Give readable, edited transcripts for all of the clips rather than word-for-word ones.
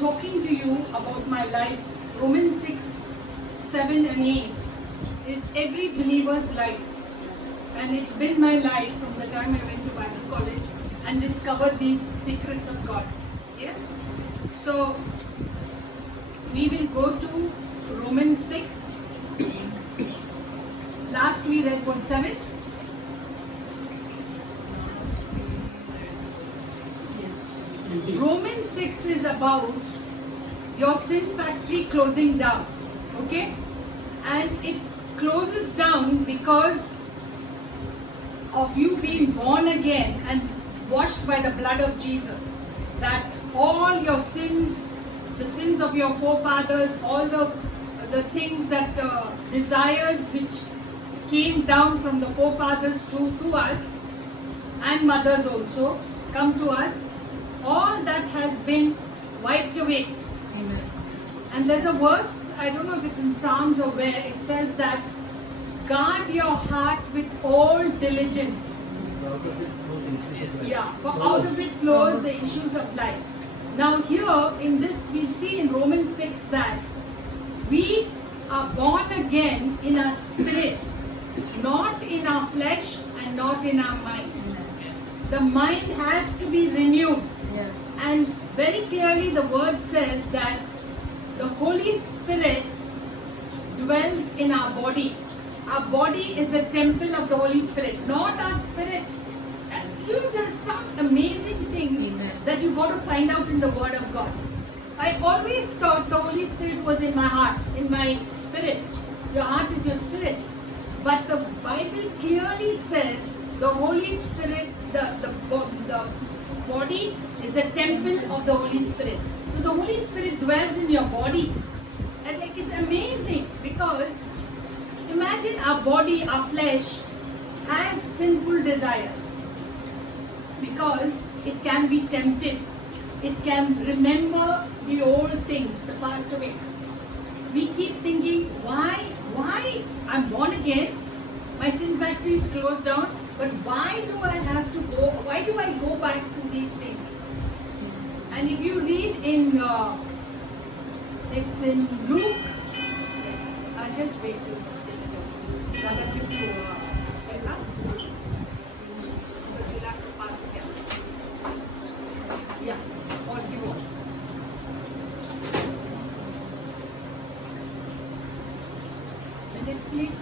talking to you about my life, Romans 6, 7 and 8 is every believer's life. And it's been my life from the time I went to Bible college and discovered these secrets of God. Yes? So, we will go to Romans 6. Last we read was 7. Romans 6 is about your sin factory closing down. Okay? And it closes down because of you being born again and washed by the blood of Jesus. That all your sins, the sins of your forefathers, all the things that desires which came down from the forefathers to us, and mothers also, come to us, all that has been wiped away. Amen. And there's a verse, I don't know if it's in Psalms or where, it says that guard your heart with all diligence. Yeah, for out of it flows the issues of life. Now here in this we see in Romans 6 that we are born again in our spirit, not in our flesh and not in our mind. The mind has to be renewed. Yeah. And very clearly the word says that the Holy Spirit dwells in our body. Our body is the temple of the Holy Spirit, not our spirit. And you know, there's some amazing things Amen. that you got to find out in the Word of God. I always thought the Holy Spirit was in my heart, in my spirit. Your heart is your spirit. But the Bible clearly says the Holy Spirit, the body is the temple of the Holy Spirit. So the Holy Spirit dwells in your body. And like it's amazing because imagine our body, our flesh has sinful desires because it can be tempted. It can remember the old things, the past away. We keep thinking, why I'm born again, my sin factory is closed down, but why do I go back to these things? And if you read in, it's in Luke, I'll just wait till this thing. Rather give to Sweta. Because we'll have to pass it down. Yeah, or give on. Minute, please.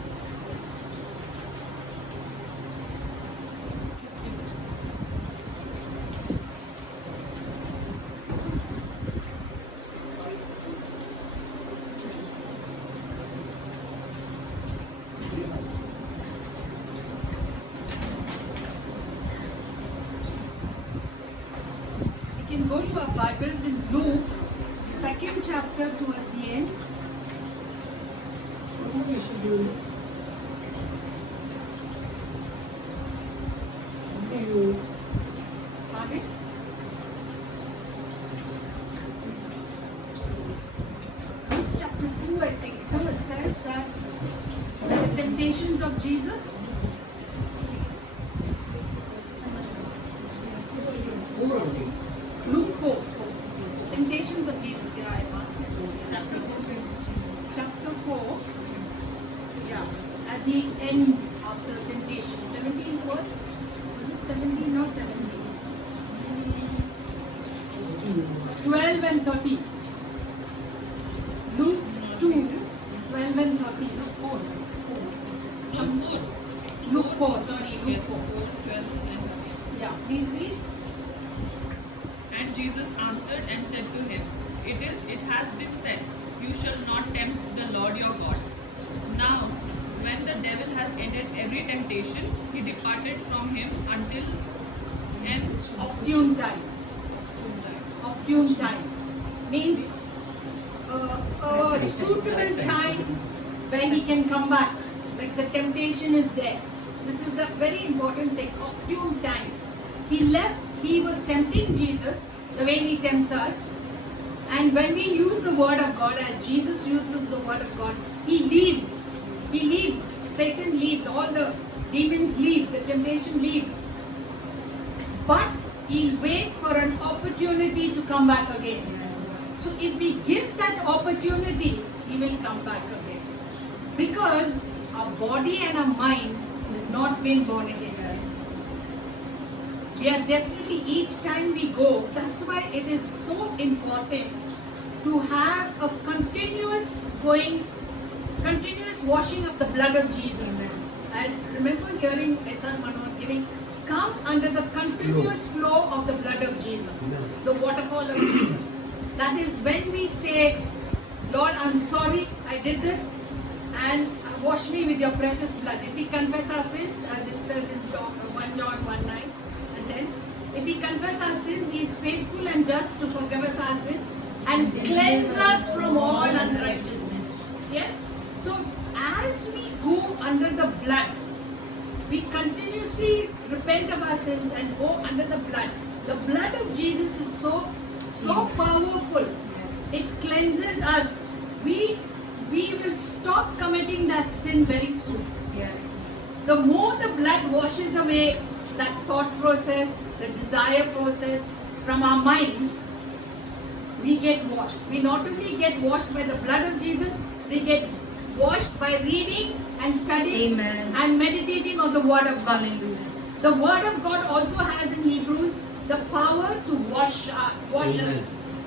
We can go to our Bibles in Luke, 2nd chapter towards the end. I think we should do. Pardon? Luke chapter 2, I think. No, it says that the temptations of Jesus. Luke 4. Temptations of Jesus. Yeah, I marked it. Chapter 4. Yeah. At the end of the temptation. 17th verse. Was it 17? Not 17. 12 and 13. Luke 2, 12 and 13. Luke 4. Luke 4, sorry, Luke 4. Yeah, please read. And Jesus answered and said to him, It has been said, you shall not tempt the Lord your God. Now, when the devil has ended every temptation, he departed from him until an Opportune time. Opportune time means a suitable time when he can come back. Like the temptation is there. This is the very important thing. Opportune time. He left. He was tempting Jesus the way he tempts us. And when we use the word of God as Jesus uses the word of God, he leaves. He leaves. Satan leaves. All the demons leave. The temptation leaves. But he'll wait for an opportunity to come back again. So if we give that opportunity, he will come back again. Because our body and our mind has not been born again. We are definitely, each time we go, that's why it is so important to have a continuous washing of the blood of Jesus. I remember hearing S.R. Manohar giving, come under the continuous flow of the blood of Jesus, the waterfall of Jesus. That is when we say, Lord, I'm sorry, I did this, and wash me with your precious blood. If we confess our sins, as it says in 1 John 1:9 and 10, if we confess our sins, He is faithful and just to forgive us our sins and cleanse us from all unrighteousness. Yes? So, as we go under the blood, we continuously repent of our sins and go under the blood. The blood of Jesus is so powerful. It cleanses us. We will stop committing that sin very soon. The more the blood washes away that thought process, the desire process from our mind, we get washed. We not only get washed by the blood of Jesus, we get washed by reading and studying and meditating on the Word of God. The Word of God also has in Hebrews the power to wash us.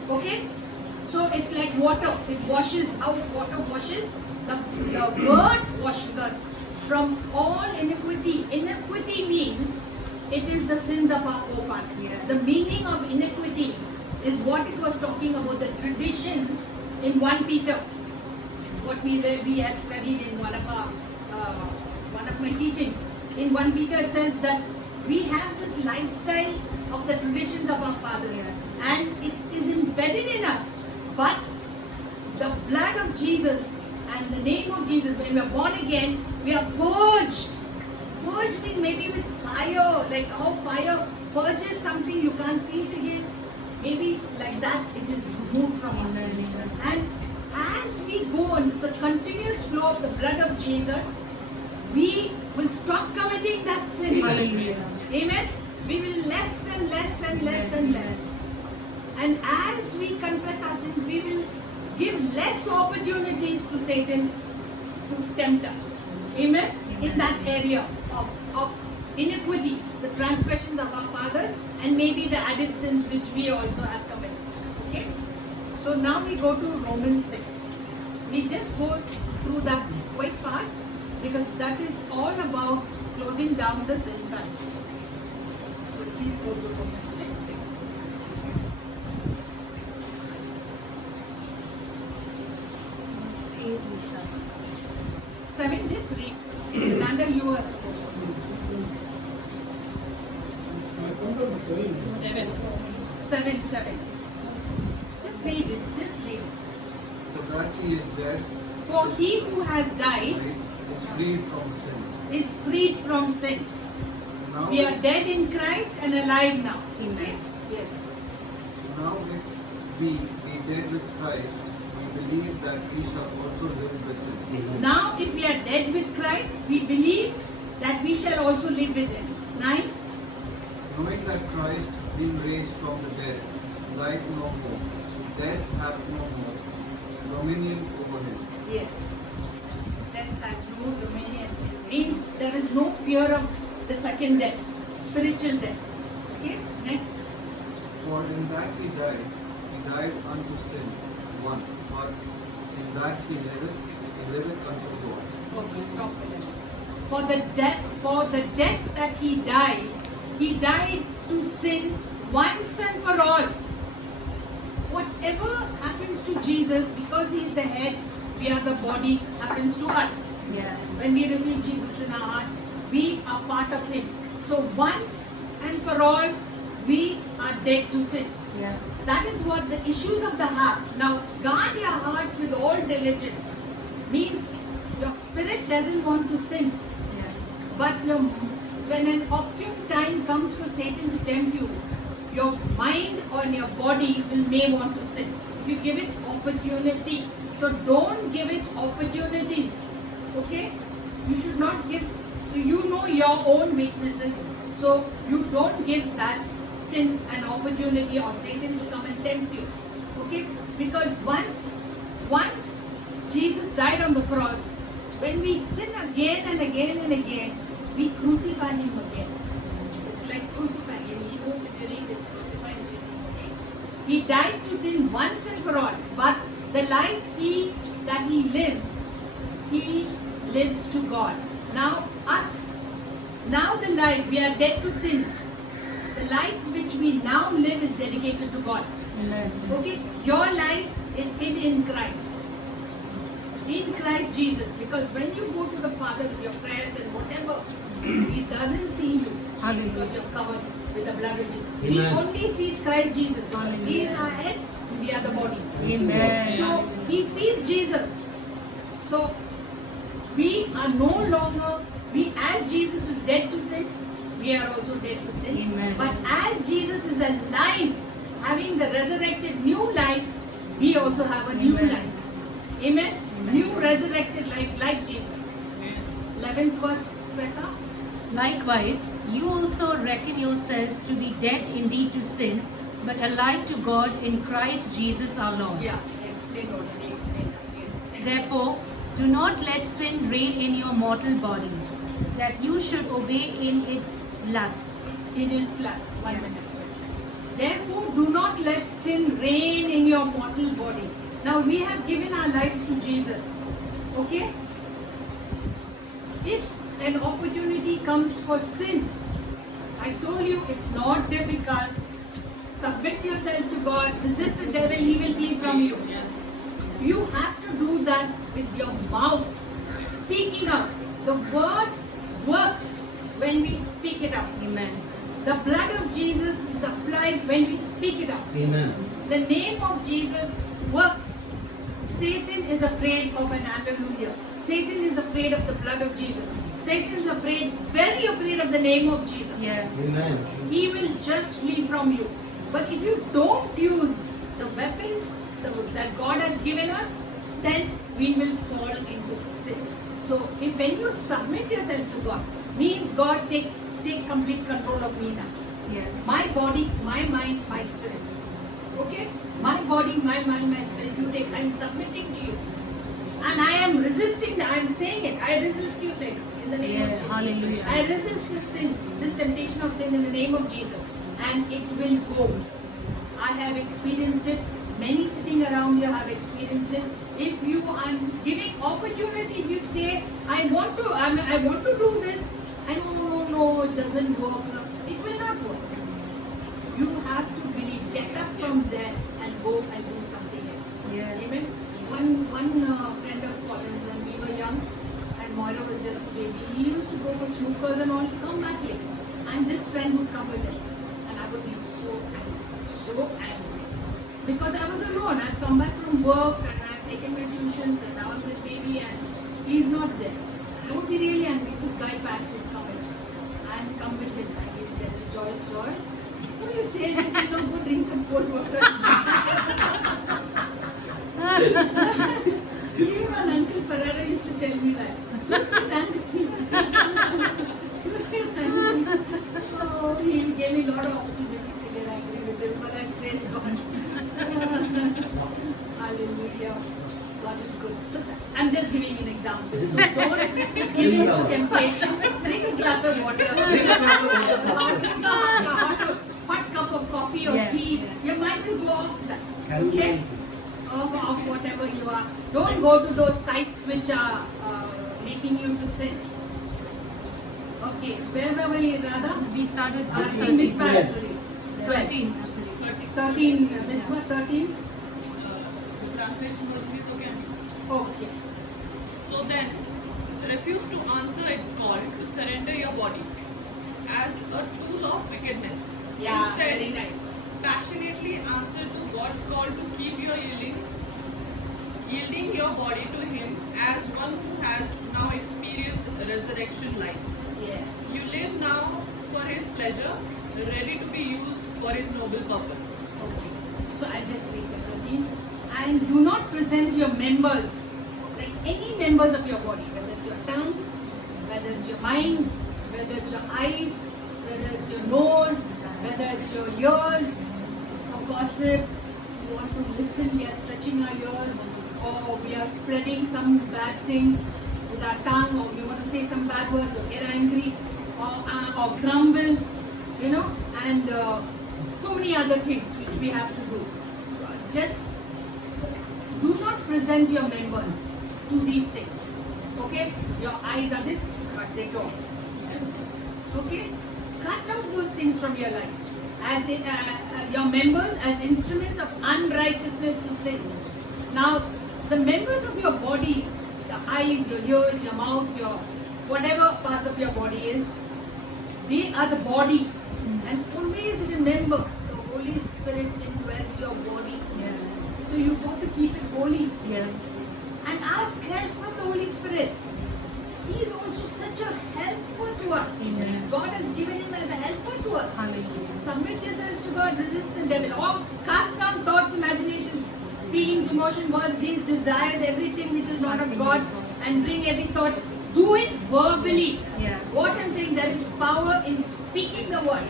Okay? So it's like water. It washes. How water washes? The Word washes us from all iniquity. Iniquity means it is the sins of our forefathers. The meaning of iniquity is what it was talking about, the traditions in 1 Peter. What we had studied in one of my teachings. In 1 Peter it says that we have this lifestyle of the traditions of our fathers, and it is embedded in us. But the blood of Jesus and the name of Jesus, when we are born again, we are purged. Purged means maybe with fire, like how fire purges something, you can't see it again. Maybe like that it is removed from us. And as we go on the continuous flow of the blood of Jesus, we will stop committing that sin. Amen. We will less and less and less and less. And as we confess our sins, we will give less opportunities to Satan to tempt us. Amen. In that area of iniquity, the transgressions of our fathers, and maybe the added sins which we also have committed. Okay. So now we go to Romans 6. We just go through that quite fast because that is all about closing down the sin factor. So please go to Romans 6. 7, just read. Nanda, you are supposed to. 7. Just read it. Just read it. For that he is dead, For he who has died is freed from sin. is freed from sin. Now, We are dead in Christ and alive now. Amen. Yes. now if we be dead with Christ, we believe that we shall also live with him. Now, if we are dead with Christ, we believe that we shall also live with Him. 9. Knowing that Christ, being raised from the dead, died no more, death hath no more dominion over him. Yes. Death has no dominion. Means there is no fear of the second death, spiritual death. Okay, next. For in that he died unto sin once, but in that he liveth unto God. Okay, stop a little. For the death that he died to sin once and for all. Whatever happens to Jesus, because he is the head, we are the body, happens to us. When we receive Jesus in our heart, we are part of him. So once and for all, we are dead to sin. That is what the issues of the heart. Now, guard your heart with all diligence. Means your spirit doesn't want to sin. But when an opportune time comes for Satan to tempt you, your mind or your body may want to sin. If you give it opportunity. So don't give it opportunities. Okay? You should not give, you know your own weaknesses. So you don't give that sin an opportunity or Satan to come and tempt you. Okay? Because once Jesus died on the cross, when we sin again and again and again, we crucify him again. It's like crucifying him. He knows it really is crucifying Jesus again. He died to sin once and for all, but the life that he lives to God. Now the life, we are dead to sin. The life which we now live is dedicated to God. Amen. Okay? Your life is in Christ. In Christ Jesus. Because when you go to the Father with your prayers and whatever, He doesn't see you. Hallelujah. Because you're covered with the blood of Jesus. Amen. He only sees Christ Jesus. Hallelujah. He is our head, we are the body. Amen. So He sees Jesus. So we are no longer, as Jesus is dead to sin, we are also dead to sin. Amen. But as Jesus is alive, having the resurrected new life, we also have a new Amen. life. Amen? Amen. New resurrected life like Jesus. 11th verse, Sweta. Likewise, you also reckon yourselves to be dead indeed to sin, but alive to God in Christ Jesus our Lord. Yeah, explain already. Explain that. Yes. Therefore, do not let sin reign in your mortal bodies, that you should obey in its lust. In its last 1 minute. Sorry. Therefore, do not let sin reign in your mortal body. Now we have given our lives to Jesus. Okay? If an opportunity comes for sin, I told you it's not difficult. Submit yourself to God, resist the devil, he will flee from you. Yes. You have to do that with your mouth, speaking out. The word works when we speak it out. Amen. The blood of Jesus is applied when we speak it out. Amen. The name of Jesus works. Satan is afraid of an hallelujah. Satan is afraid of the blood of Jesus. Satan is afraid, very afraid of the name of Jesus. Yeah. Amen. He will just flee from you. But if you don't use the weapons that God has given us, then we will fall into sin. So when you submit yourself to God, means God take complete control of me now. Yeah. My body, my mind, my spirit. Okay? My body, my mind, my spirit. You take. I am submitting to you. And I am resisting. I am saying it. I resist you, Satan, in the name Yeah, of Jesus. hallelujah. I resist this sin, this temptation of sin in the name of Jesus. And it will go. I have experienced it. Many sitting around here have experienced it. If you are giving opportunity, if you say, I want to do this, and no, it doesn't work. It will not work. You have to believe. Get up from there and go and do something else. Yeah. Amen. One friend of Colin's, when we were young, and Moira was just a baby, he used to go for snookers and all, come back here. And this friend would come with him. And I would be so angry. Because I was alone. I've come back from work and I've taken my tuitions and now I'm with baby and he's not there. I would be really angry. This guy Pat would come in and come with him. I give them Joyce. What do you say? You know, go drink some cold water. Even Uncle Pereira used to tell me that. Oh, he gave me a lot of opportunities to get angry with him, but I praise God. Hallelujah. God is good. So I'm just giving an example. So don't give in to temptation. Drink a glass of water. Hot cup of coffee or Yeah. tea. Your mind will go off that. Can Okay? Of whatever you are. Don't go to those sites which are making you to sin. Okay, where were we, Radha? We started Asking Miss Story. 13. 13, Miss 13? The translation was please okay. Okay. So then, refuse to answer its call to surrender your body as a tool of wickedness. Yeah, Instead, very nice. passionately answer to God's call to keep your yielding your body to Him as one who has now experienced resurrection life. Yes. You live now for His pleasure, ready to be used for His noble purpose. Okay. So I'll just read the 13. And do not present your members, like any members of your body, whether it's your tongue, whether it's your mind, whether it's your eyes, whether it's your nose, whether it's your ears, for gossip, want to listen, we are stretching our ears, or we are spreading some bad things with our tongue, or we want to say some bad words, or get angry, or grumble, and so many other things which we have to do. Just do not present your members to these things. Okay? Your eyes are this, cut it off. Yes. Okay? Cut out those things from your life. As your members as instruments of unrighteousness to sin. Now, the members of your body, the eyes, your ears, your mouth, your whatever parts of your body is, they are the body. And always remember, the Holy Spirit indwells your body. Yeah. So you got to keep it holy. Yeah. And ask help from the Holy Spirit. He is also such a helper to us. Yes. God has given him as a helper to us. Hallelujah. Submit yourself to God, resist the devil. Or cast down thoughts, imaginations, feelings, emotion, words, deeds, desires, everything which is not of God, and bring every thought. Do it verbally. Yeah. What I'm saying, there is power in speaking the word.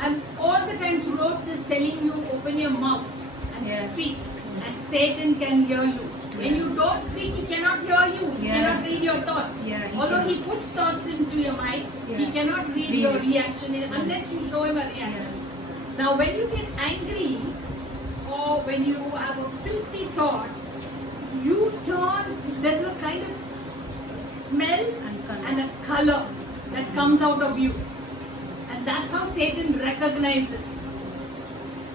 I'm all the time throughout this telling you, open your mouth and Yeah. speak. And Satan can hear you. When you don't speak, he cannot hear you. He Yeah. cannot read your thoughts. Yeah, he Although can. he puts thoughts into your mind, he Yeah. cannot read Read your it. reaction unless you show him a reaction. Now, when you get angry or when you have a filthy thought, you turn, there's a kind of smell and a color that comes out of you. And that's how Satan recognizes.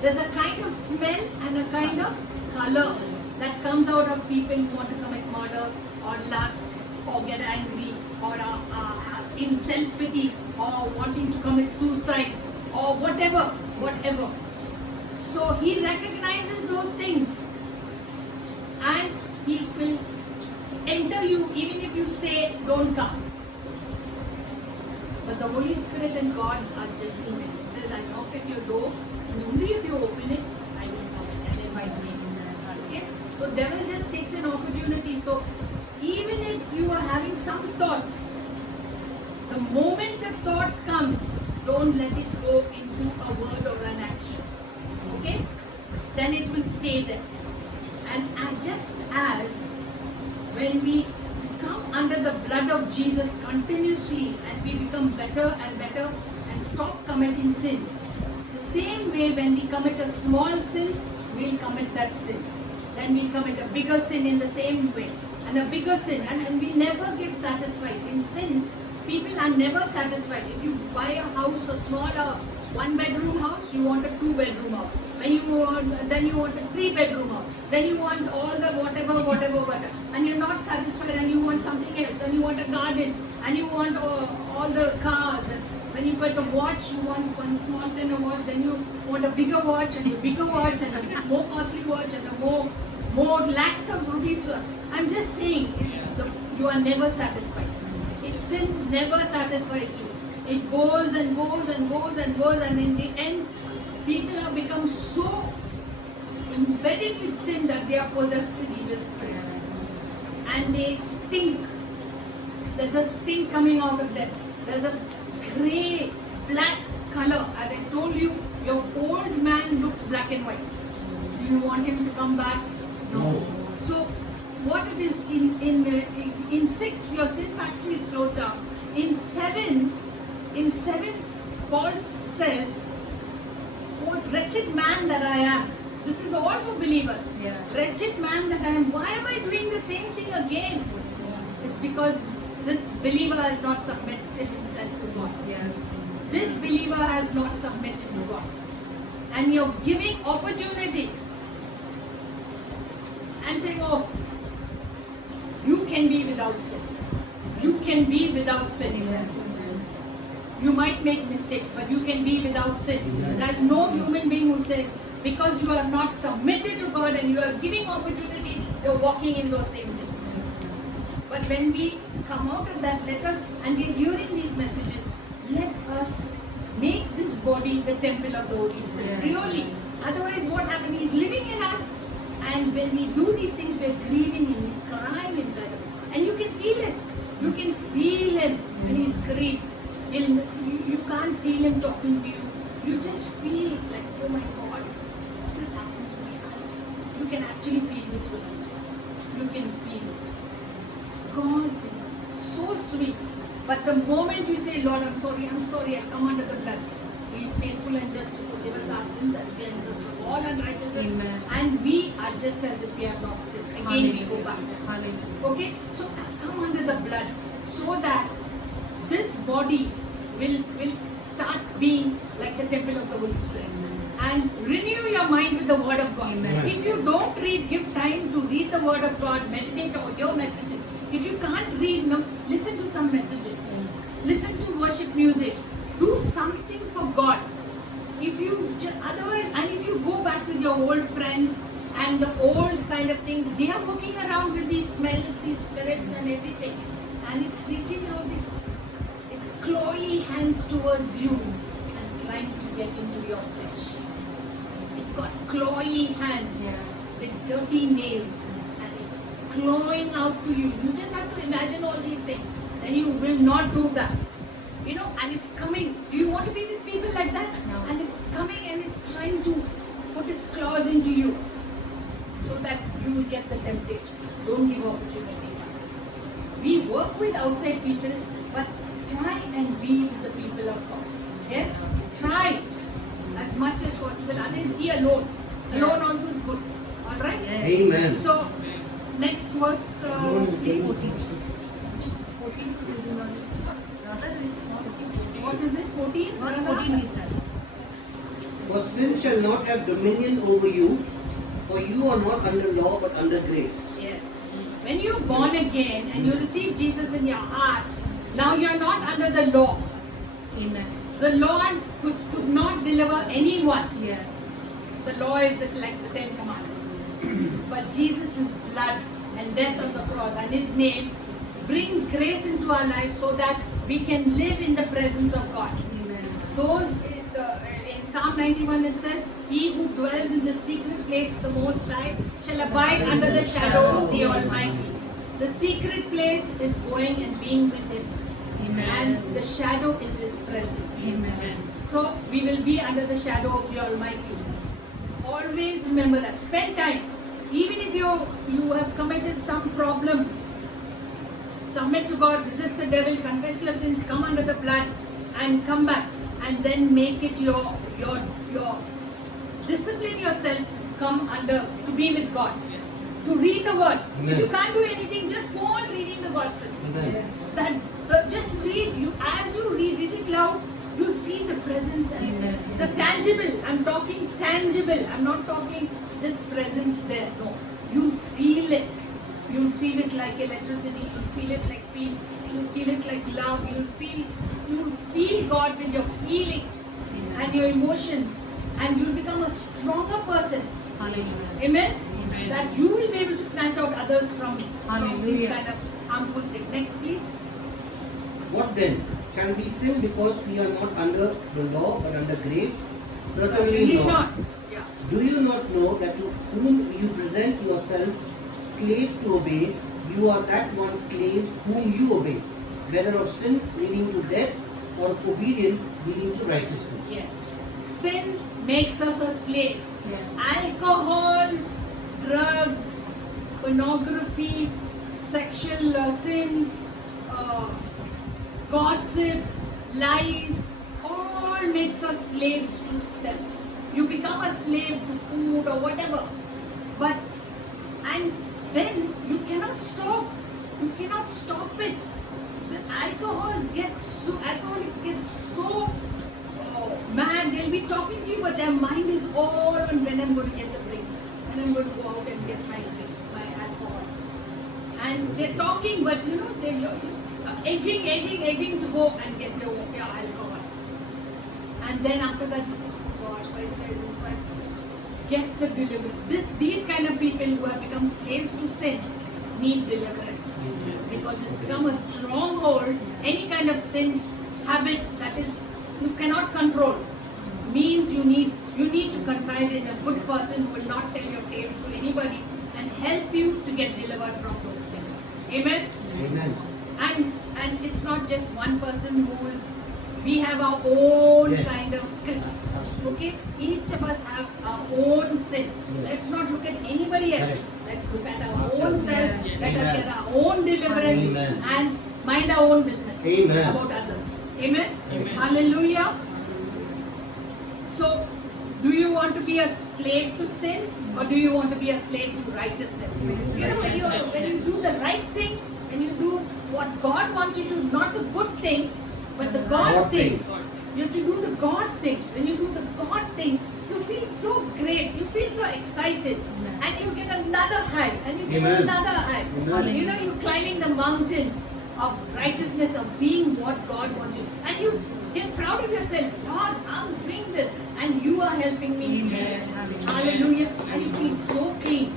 There's a kind of smell and a kind of color that comes out of people who want to commit murder or lust or get angry or in self-pity or wanting to commit suicide or whatever. So he recognizes those things and he will enter you even if you say don't come. But the Holy Spirit and God are gentlemen. He says, I knock at your door, and only if you open it, I will come and invite me. Okay? So devil just takes an opportunity. So even if you are having some thoughts, the moment the thought comes, don't let it go into a word or an action. Okay? Then it will stay there. And just as when we come under the blood of Jesus continuously and we become better and better and stop committing sin, the same way when we commit a small sin, we'll commit that sin. Then we'll commit a bigger sin in the same way and a bigger sin, and we never get satisfied. In sin, people are never satisfied. If you buy a house, a smaller 1-bedroom house, you want a 2-bedroom house. Then you want a 3-bedroom house. Then you want all the whatever. And you're not satisfied and you want something else. And you want a garden. And you want all the cars. And when you get a watch, you want one small kind of watch. Then you want a bigger watch and a bigger watch and a more costly watch and a more lakhs of rupees. I'm just saying, you are never satisfied. Sin never satisfies you. It goes and goes and goes and goes, and in the end, people have become so embedded with sin that they are possessed with evil spirits. And they stink. There's a stink coming out of them. There's a grey, black color. As I told you, your old man looks black and white. Do you want him to come back? No. So, what it is in 6, your sin factory is closed down. In 7, Paul says, what wretched man that I am. This is all for believers. Yeah. Wretched man that I am. Why am I doing the same thing again? It's because this believer has not submitted himself to God. Yes. This believer has not submitted to God. And you're giving opportunities and saying, oh, you can be without sin. You can be without sin. Yes. You might make mistakes, but you can be without sin. There's no human being who says, because you are not submitted to God and you are giving opportunity, you're walking in those same things. But when we come out of that, let us, and we're hearing these messages, let us make this body the temple of the Holy Spirit. Really. Otherwise, what happens? He's living in us, and when we do these things, we're grieving him. He's crying inside of us. And you can feel it. You can feel him when he's grieved. You can't feel him talking to you. You just feel like, oh my God, what is happening to me? you can actually feel this one. You can feel it. God is so sweet. But the moment you say, Lord, I'm sorry, I come under the blood. He is faithful and just to forgive us our sins and cleanse us from all unrighteousness. Amen. And we are just as if we have not sinned. Again we go back. Hallelujah. Okay? So come under the blood so that this body will start being like the temple of the Holy Spirit. And renew your mind with the Word of God. Amen. If you don't read, give time to read the Word of God, meditate on your messages. If you can't read, no, listen to some messages. Listen to worship music. Do something for God. If you otherwise, and if you go back with your old friends and the old kind of things, they are walking around with these smells, these spirits and everything, and it's reaching out its clawy hands towards you and trying to get into your flesh. It's got clawy hands with dirty nails and it's clawing out to you. You just have to imagine all these things and you will not do that. You know, and it's coming. Do you want to be with people like that? No. And it's coming and it's trying to put its claws into you so that you will get the temptation. Don't give opportunity. We work with outside people, but try and be with the people of God. Yes? Try as much as possible. Others be alone. Alone also is good. Alright? Amen. So, next verse, please. 14. 14. What is it? 14? Verse 14 we start. For sin shall not have dominion over you, for you are not under law but under grace. Yes. When you're born again and you receive Jesus in your heart, now you're not under the law. Amen. The law could not deliver anyone. Yeah. The law is like the Ten Commandments. But Jesus' blood and death on the cross and His name brings grace into our lives so that we can live in the presence of God. Amen. Those in Psalm 91 it says, "He who dwells in the secret place of the Most High shall abide under the shadow of the Almighty." The secret place is going and being with Him, Amen. and the shadow is His presence. Amen. So we will be under the shadow of the Almighty. Always remember that. Spend time. Even if you have committed some problem, submit to God, resist the devil, confess your sins, come under the blood and come back and then make it your discipline yourself, come under to be with God. To read the word. Amen. If you can't do anything, just go on reading the Gospels. Amen. Just read. As you read it loud, you'll feel the presence and Amen. the tangible. I'm talking tangible. I'm not talking just presence there. No. You'll feel it. You'll feel it like electricity. You'll feel it like peace. You'll feel it like love. You'll feel God with your feelings and your emotions, and you'll become a stronger person. Hallelujah. Amen. Amen. That you will be able to snatch out others from this Hallelujah. kind of harmful thing. Next, please. What then? Shall we sin because we are not under the law but under grace? Certainly not. Yeah. Do you not know that to whom you present yourselves slaves to obey, you are that one slave whom you obey, whether of sin leading to death or of obedience leading to righteousness? Yes. Sin makes us a slave. Yeah. Alcohol, drugs, pornography, sexual sins, gossip, lies, all makes us slaves to self. You become a slave to food or whatever. And then you cannot stop. You cannot stop it. The alcoholics get so mad. They'll be talking to you, but their mind is all on when I'm going to get the drink, when I'm going to go out and get my drink, my alcohol. And they're talking, but they're edging to go and get your alcohol. And then after that, you say, "Oh God, why did I do that?" Get the deliverance. These kind of people who have become slaves to sin need deliverance. Because it's become a stronghold. Any kind of sin habit that is you cannot control means you need to confide in a good person who will not tell your tales to anybody and help you to get delivered from those things. Amen. Amen. And it's not just one person who is. We have our own Yes. kind of tricks. Okay? Each of us have our own sin. Yes. Let's not look at anybody anybody else. Correct. Let's look at our own self. Yes. Let us Amen. get our own deliverance Amen. and mind our own business Amen. about others. Amen. Amen. Hallelujah. So, do you want to be a slave to sin or do you want to be a slave to righteousness? You know, when you do the right thing, when you do what God wants you to, not the good thing, but the God God thing. thing. You have to do the God thing. When you do the God thing, you feel so great. You feel so excited. And you get another high. And you get Amen. another high. Amen. You know, you're climbing the mountain of righteousness, of being what God wants you. And you get proud of yourself. Lord, I'm doing this. And you are helping me do this. Amen. Hallelujah. And you feel so clean.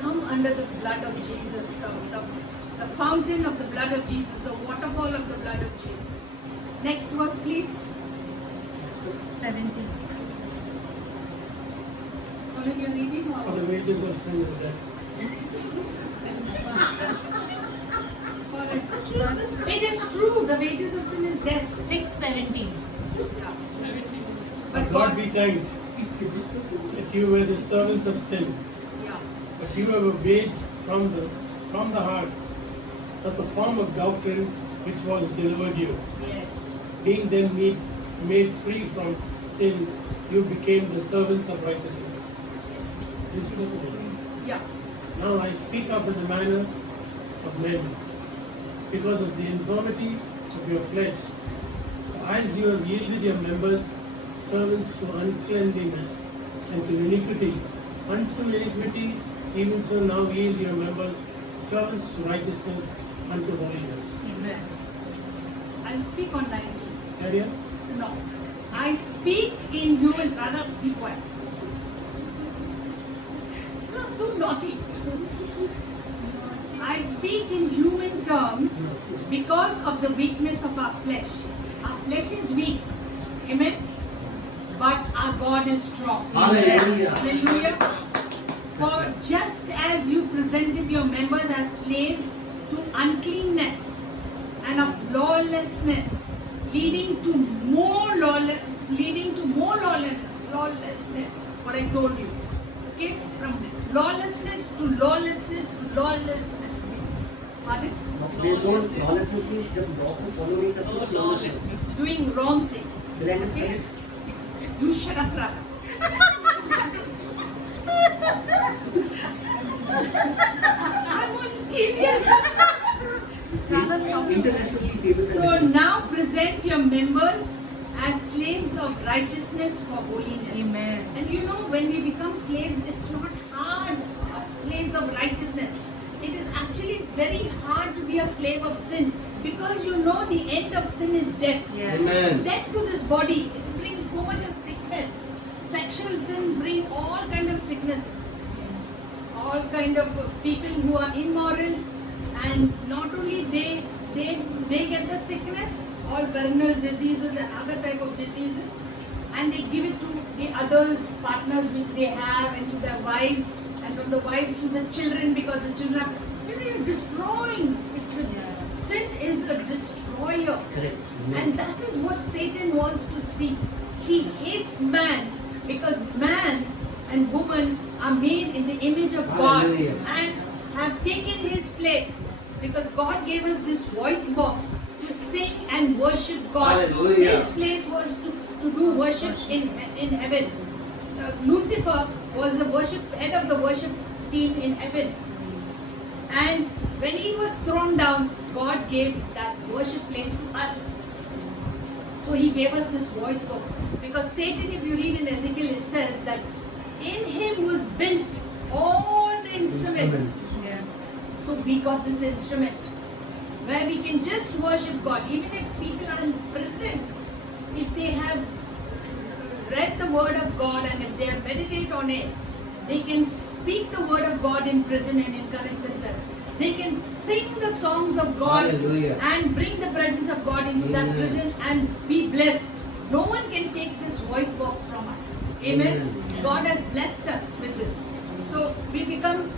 Come under the blood of Jesus, the fountain of the blood of Jesus, the waterfall of the blood of Jesus. Next verse, please. 17. Colin, you're reading For the or? wages of sin is death. It is true, the wages of sin is death. 6:17. Yeah. But God be thanked that you were the servants of sin, Yeah. but you have obeyed from the heart of the form of doctrine which was delivered you. Yes. Being then made free from sin, you became the servants of righteousness. Yeah. Now I speak after the manner of men, because of the infirmity of your flesh. As you have yielded your members servants to uncleanliness and to iniquity, unto iniquity, even so now yield your members servants to righteousness, unto holiness. Amen. I'll speak on 19. Carry on. No. I speak in human, brother, be quiet. Not too naughty. I speak in human terms because of the weakness of our flesh. Our flesh is weak. Amen. But our God is strong. Hallelujah. Hallelujah. For just as you presented your members as slaves to uncleanness and of lawlessness, leading to more lawlessness, what I told you. Okay? From lawlessness to lawlessness to lawlessness. Pardon? There's no lawlessness means जब law को follow नहीं करते तो lawlessness है. Doing wrong things. Will I understand it? You shut up, brother. I'm on TV. Internationally famous. So now present your members as slaves of righteousness for holiness. Amen. And you know, when we become slaves, it's not hard. Slaves of righteousness. It is actually very hard to be a slave of sin because you know the end of sin is death. Yeah. Amen. Death to this body. It brings so much of sickness. Sexual sin bring all kind of sicknesses. All kind of people who are immoral, and not only they get the sickness, all vernal diseases and other type of diseases, and they give it to the others, partners which they have, and to their wives, and from the wives to the children, because the children are, you're destroying. Sin is a destroyer. Correct. And that is what Satan wants to see. He hates man because man and woman are made in the image of God Hallelujah. and have taken his place, because God gave us this voice box to sing and worship God. Hallelujah. This place was to do worship in heaven. So Lucifer was the head of the worship team in heaven. And when he was thrown down, God gave that worship place to us. So he gave us this voice box. Because Satan, if you read in Ezekiel, it says that in him was built all the instruments. Yeah. So we got this instrument where we can just worship God. Even if people are in prison, if they have read the word of God and if they have meditated on it, they can speak the word of God in prison and encourage themselves. They can sing the songs of God Hallelujah. and bring the presence of God into that Amen. prison and be blessed. No one can take this voice box from us. Amen. Amen. God has blessed us with this. So we become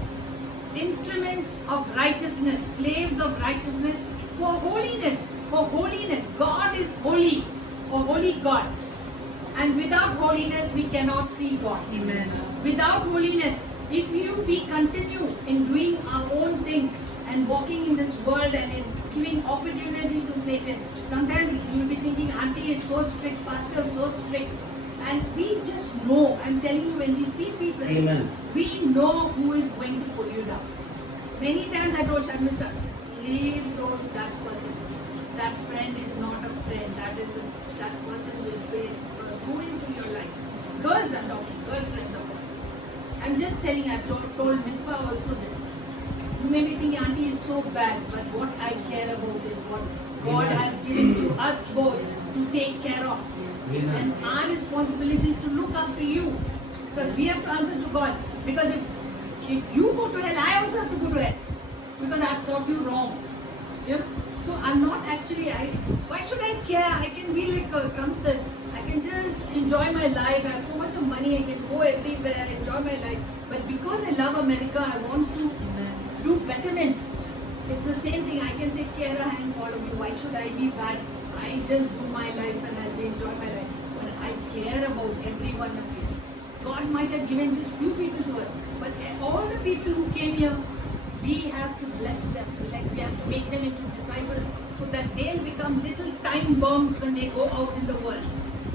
instruments of righteousness, slaves of righteousness for holiness. For holiness. God is holy. A holy God. And without holiness, we cannot see God. Amen. Without holiness, if you be walking in this world and in giving opportunity to Satan. Sometimes you'll be thinking, Auntie is so strict, Pastor is so strict. And we just know, I'm telling you, when we see people, Amen. we know who is going to pull you down. Many times I told Sharmista, leave that person. That friend is not a friend. That person will be ruin to your life. Girls are talking, girlfriends of us. I'm just telling, I've told Mispa also this. You may be thinking, Auntie is so bad, but what I care about is what God Amen. has given to us both to take care of. Amen. And our responsibility is to look after you. Because we have to answer to God. Because if you go to hell, I also have to go to hell. Because I have taught you wrong. You know? So I'm not actually, why should I care? I can be like Trump says, I can just enjoy my life. I have so much of money, I can go everywhere, enjoy my life. But because I love America, I want to do betterment. It's the same thing. I can say, Kara, and follow me. Why should I be bad? I just do my life and I'll enjoy my life. But I care about every one of you. God might have given just few people to us. But all the people who came here, we have to bless them. Like we have to make them into disciples so that they'll become little time bombs when they go out in the world.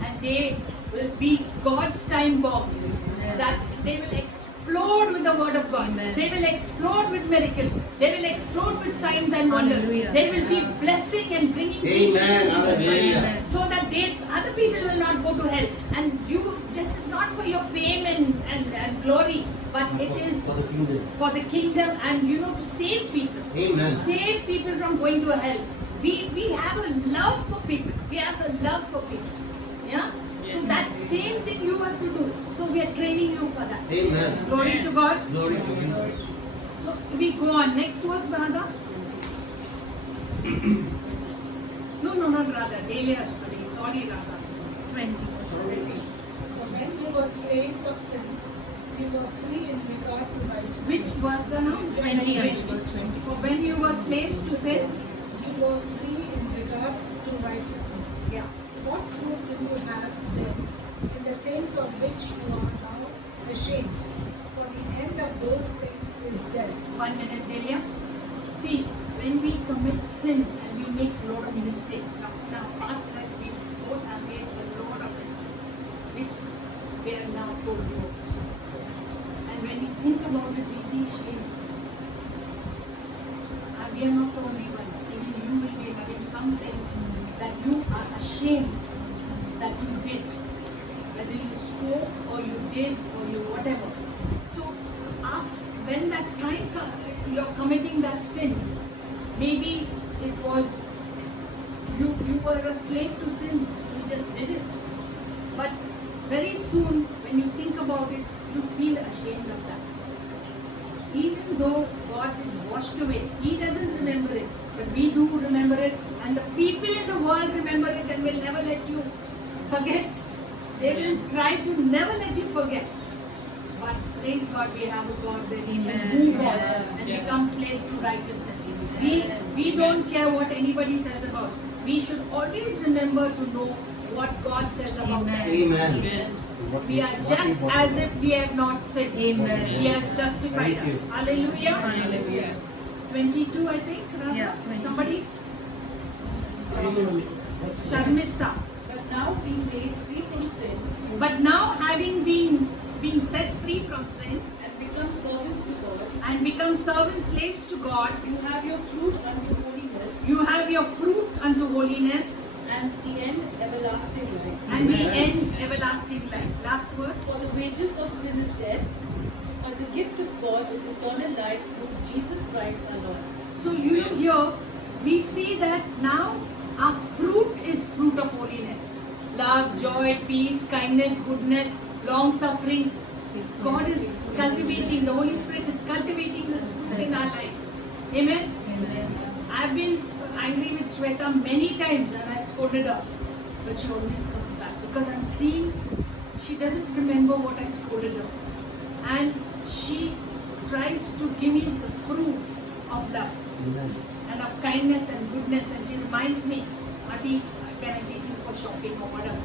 And they will be God's time bombs. That they will explode with the word of God. Amen. They will explode with miracles. They will explode with signs and wonders. Hallelujah. They will be blessing and bringing people Amen. to Jesus Hallelujah. Christ. So that other people will not go to hell. And this is not for your fame and glory, but it is For the kingdom. for the kingdom and to save people. Amen. Save people from going to hell. We have a love for people. We have the love for people. Yeah? So that same thing you have to do. So we are training you for that. Amen. Glory to God. Glory to Jesus. So we go on. Next verse, Radha. No, not Radha. Delia study. Sorry, Radha. 20. For when you were slaves of sin, you were free in regard to righteousness. Which verse now? 20. Verse 20. For when you were slaves to sin. You were free in regard to righteousness. Yeah. What fruit do you have then in the things of which you are now ashamed? For the end of those things is death. 1 minute, Delia. See, when we commit sin and we make a lot of mistakes, now past life we both have made a lot of mistakes, which we are now told to also. And when we think about it, we feel shame. And we are not the only ones. Even you will be having some things that you are ashamed that you did. Whether you spoke or you did or you whatever. So when that time you're committing that sin, maybe it was you were a slave to sin, you just did it. But very soon when you think about it, you feel ashamed of that. Even though God is washed away, He doesn't remember it, but we do remember it, and the people in the world remember it and will never let you forget. They will try to never let you forget. But praise God, we have a God that He can move us and become slaves to righteousness. We don't care what anybody says about. We should always remember to know what God says about us. Amen. We are just as if we have not sinned. Amen. He has justified Thank you. us. Hallelujah. Hallelujah. 22, I think. Radha? Yeah, 22. Somebody? Amen. Sharmista. But now being made free from sin But now having been set free from sin and become servants to God, and become servants, slaves to God, you have your fruit unto holiness you have your fruit unto holiness and the end everlasting life. and the end everlasting life. Last verse. For the wages of sin is death, but the gift of God is eternal life through Jesus Christ our Lord. So here we see that now our fruit is fruit of holiness. Love, joy, peace, kindness, goodness, long suffering. God is cultivating, the Holy Spirit is cultivating this fruit in our life. Amen. I've been angry with Shweta many times and I've scolded her. But she always comes back because I'm seeing she doesn't remember what I scolded her. And she tries to give me the fruit of love and of kindness and goodness, and she reminds me, Auntie, can I take you for shopping or whatever?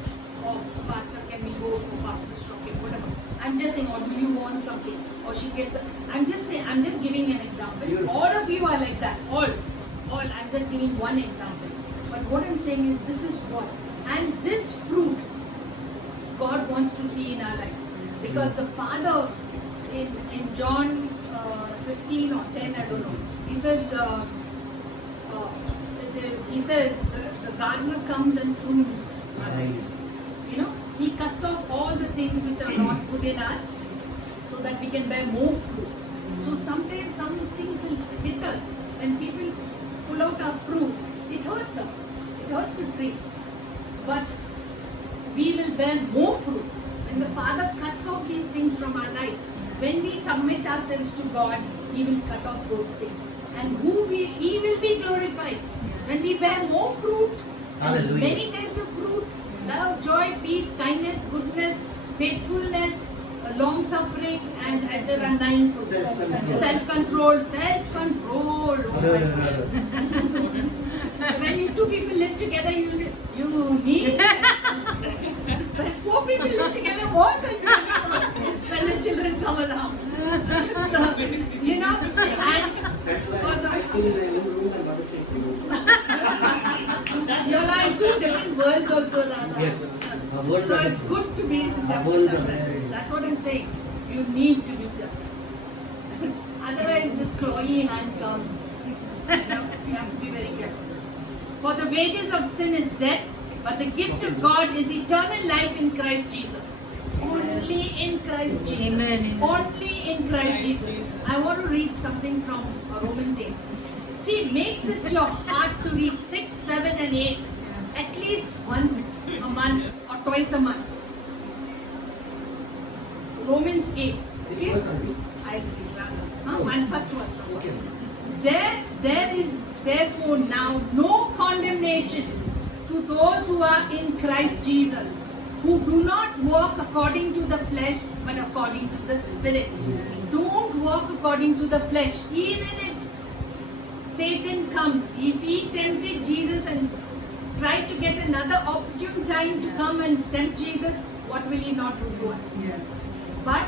Or Pastor, can we go for pastor's shopping, whatever. I'm just saying, or do you want something? Or or she gets. I'm just saying. I'm just giving an example. Beautiful. All of you are like that. All. I'm just giving one example. But what I'm saying is, this is what, and this fruit, God wants to see in our lives, because the Father in John 15 or 10, I don't know. He says. He says the gardener comes and prunes us. You know, he cuts off all the things which are not good in us, so that we can bear more fruit. So sometimes some things will hit us. When people pull out our fruit, it hurts us. It hurts the tree. But we will bear more fruit. When the Father cuts off these things from our life, when we submit ourselves to God, He will cut off those things. And He will be glorified. When we bear more fruit, Hallelujah. many types of fruit, love, joy, peace, kindness, goodness, faithfulness, long suffering, and there are 9 fruits. Self-control. Self-control. Oh my goodness. When you 2 people live together, you need when 4 people live together, more self-control when the children come along. So, you know, and That's why I stay in my own room and mother stays in her room. you're like 2 different worlds also, Radha. Yes. Our worlds So are it's different. good to be in the Our worlds are temple. different. That's what I'm saying. You need to do something. Otherwise, the clawy hand comes. You have to be very careful. For the wages of sin is death, but the gift of God is eternal life in Christ Jesus. Only in Christ Jesus. Amen. Only in Christ Jesus. I want to read something from Romans 8. See, make this your heart to read 6, 7 and 8 at least once a month or twice a month. Romans 8. Which Okay? verse are we? I'll read rather. One first verse. from Okay. there is therefore now no condemnation to those who are in Christ Jesus, who do not walk according to the flesh, but according to the Spirit. Don't walk according to the flesh. Even if Satan comes, if he tempted Jesus and tried to get another opportune time to come and tempt Jesus, what will he not do to us? But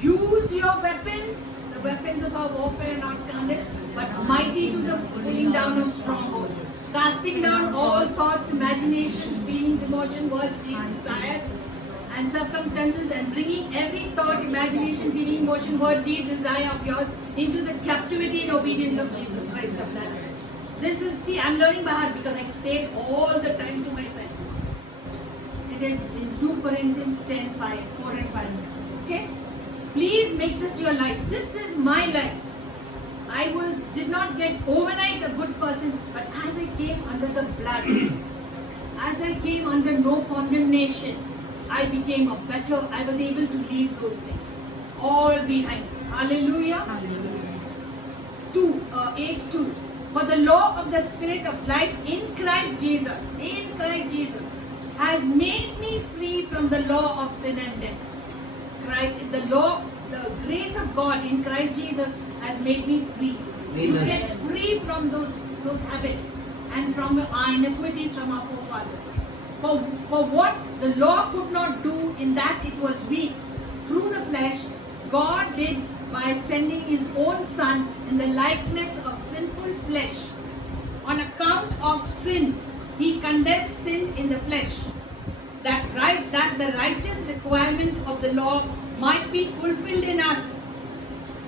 use your weapons, the weapons of our warfare, not carnal, but mighty to the pulling down of strongholds, casting down all thoughts, imaginations, feelings, emotions, words, deeds, desires, and circumstances, and bringing every thought, imagination, feeling, emotion, word, deed, desire of yours into the captivity and obedience of Jesus Christ of Nazareth. This is, see, I'm learning by heart because I say it all the time to myself. It is in 2 Corinthians 10, 5, 4 and 5. Okay? Please make this your life. This is my life. I did not get overnight a good person, but as I came under the blood, as I came under no condemnation, I became a better, I was able to leave those things all behind. Hallelujah. 8:2. For the law of the Spirit of life in Christ Jesus, has made me free from the law of sin and death. Right? The grace of God in Christ Jesus has made me free. You Amen. get free from those habits and from our iniquities from our forefathers. For what the law could not do, in that it was weak through the flesh, God did by sending His own Son in the likeness of sinful flesh. On account of sin, He condemned sin in the flesh, that the righteous requirement of the law might be fulfilled in us,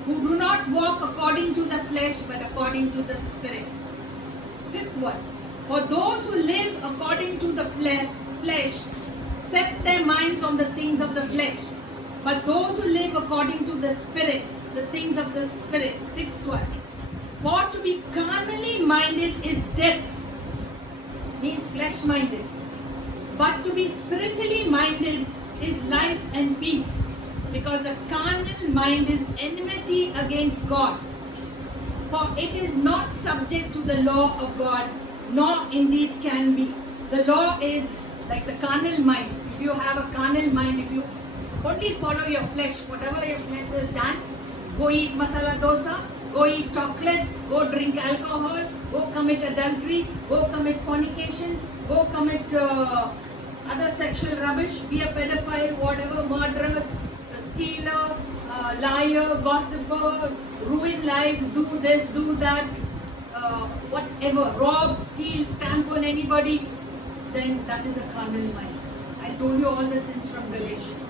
who do not walk according to the flesh, but according to the Spirit. 5th verse. For those who live according to the flesh set their minds on the things of the flesh, but those who live according to the Spirit, the things of the Spirit. 6th verse. For to be carnally minded is death, means flesh minded, but to be spiritually minded is life and peace, because the carnal mind is enmity against God. For it is not subject to the law of God, nor indeed can be. The law is like the carnal mind. If you have a carnal mind, if you only follow your flesh, whatever your flesh says, dance, go eat masala dosa, go eat chocolate, go drink alcohol, go commit adultery, go commit fornication, go commit other sexual rubbish, be a pedophile, whatever, murderers, a stealer, liar, gossiper, ruin lives, do this, do that, whatever, rob, steal, stamp on anybody, then that is a carnal mind. I told you all the sins from Galatians.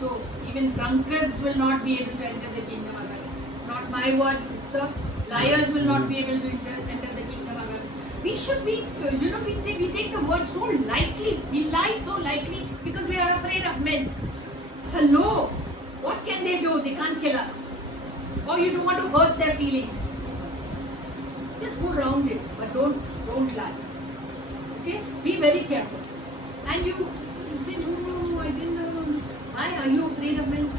So even drunkards will not be able to enter the kingdom of heaven. It's not my word, it's the liars will not be able to enter the kingdom of heaven. We should be, we take the word so lightly, we lie so lightly because we are afraid of men. Hello, what can they do? They can't kill us. Or you don't want to hurt their feelings. Just go around it, but don't lie. Okay? Be very careful. And you say, no, I didn't know. Why are you afraid of men?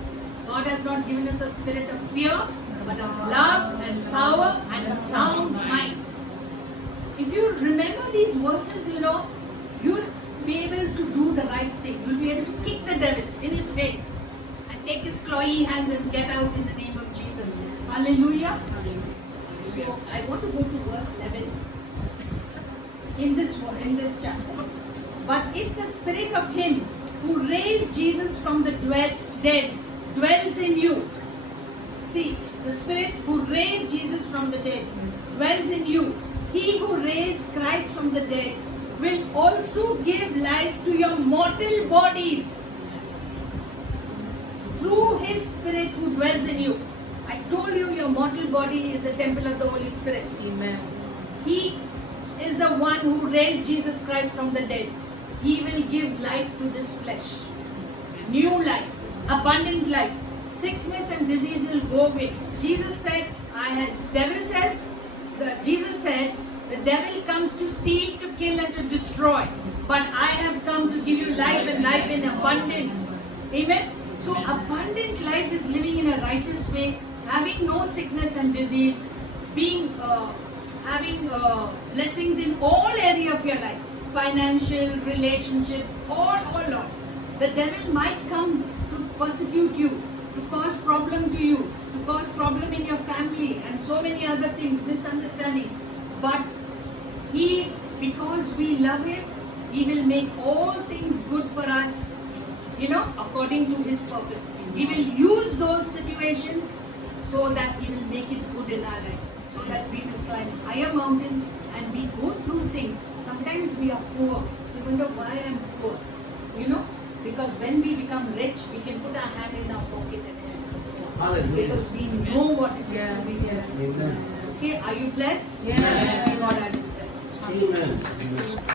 God has not given us a spirit of fear, but of love and power and a sound mind. If you remember these verses, you'll be able to do the right thing. You'll be able to kick the devil in his face and take his clawy hands and get out in the name of Jesus. Hallelujah. So I want to go to verse 11 in this chapter. But if the spirit of him who raised Jesus from the dead dwells in you, see, the spirit who raised Jesus from the dead dwells in you. He who raised Christ from the dead will also give life to your mortal bodies through his spirit who dwells in you. I told you your mortal body is the temple of the Holy Spirit. Amen. He is the one who raised Jesus Christ from the dead. He will give life to this flesh. New life, abundant life. Sickness and disease will go away. Jesus said, Jesus said, the devil comes to steal, to kill and to destroy. But I have come to give you life and life in abundance. Amen. So abundant life is living in a righteous way, having no sickness and disease, having blessings in all area of your life, financial, relationships, all. The devil might come to persecute you, to cause problem to you, to cause problem in your family and so many other things, misunderstandings. But because we love him, he will make all things good for us, according to his purpose. He will use those situations so that he will make it good in our lives, so that we will climb higher mountains and we go through things. Sometimes we are poor. We wonder why I'm poor. Because when we become rich, we can put our hand in our pocket and help. Hallelujah. Because we know what it is to be there. Amen. Okay, are you blessed? Yeah. God has blessed. Amen.